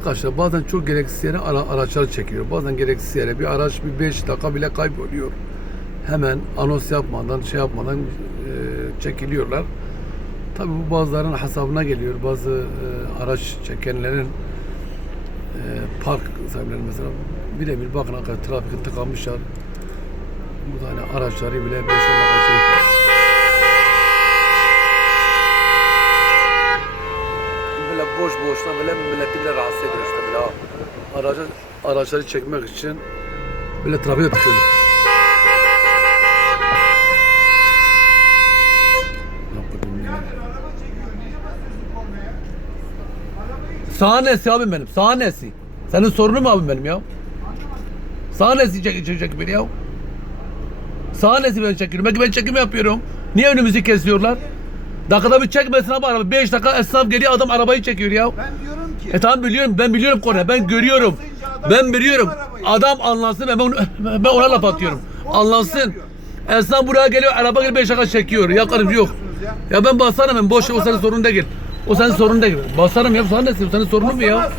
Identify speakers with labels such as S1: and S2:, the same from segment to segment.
S1: Arkadaşlar bazen çok gereksiz yere ara, araçlar çekiyor. Bazen gereksiz yere bir araç bir 5 dakika bile kayboluyor. Hemen anons yapmadan, şey yapmadan e, çekiliyorlar. Tabii bu bazılarının hesabına geliyor. Bazı e, araç çekenlerin e, park sahipleri mesela birebir bakın arkadaşlar trafik tıkanmışlar. Bu da hani araçları bile 5-10 dakika çekiyor. böyle boş boşta böyle milleti bile rahatsız ediyor işte böyle ha. Aracı, araçları çekmek için böyle trafiğe ya? Sahnesi abim benim, sahnesi. Senin sorunun mu abim benim ya? Sahnesi çek, çek, çek beni ya. Sahnesi ben çekiyorum. Belki ben çekim yapıyorum. Niye önümüzü kesiyorlar? Dakikada bir çekmesin abi araba. 5 dakika esnaf geliyor adam arabayı çekiyor ya.
S2: Ben diyorum ki
S1: E tamam biliyorum ben biliyorum konu ben görüyorum. Ben biliyorum. Adam anlansın ben, onu, ben ona laf atıyorum. Anlansın. Esnaf buraya geliyor araba gelip 5 dakika çekiyor. Yakarım yok. Ya ben basarım ben boş o senin sorun değil. O senin sorun değil. Basarım ya sana ne senin sorunun mu ya?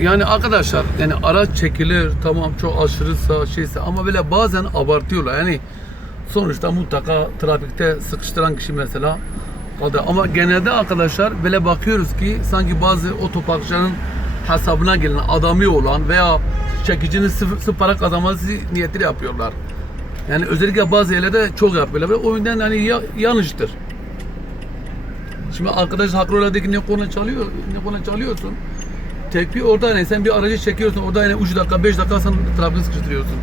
S1: Yani arkadaşlar yani araç çekilir tamam çok aşırısa şeyse ama böyle bazen abartıyorlar yani sonuçta mutlaka trafikte sıkıştıran kişi mesela da ama genelde arkadaşlar böyle bakıyoruz ki sanki bazı otoparkçıların hesabına gelen adamı olan veya çekicinin sıfır, sıfır para kazanması niyetiyle yapıyorlar. Yani özellikle bazı yerlerde çok yapıyorlar ve o yüzden hani ya, yanlıştır. Şimdi arkadaş haklı olarak ki ne konu çalıyor, ne konu çalıyorsun. Tek bir orada hani sen bir aracı çekiyorsun, orada hani 3 dakika, 5 dakika sen trafiği sıkıştırıyorsun.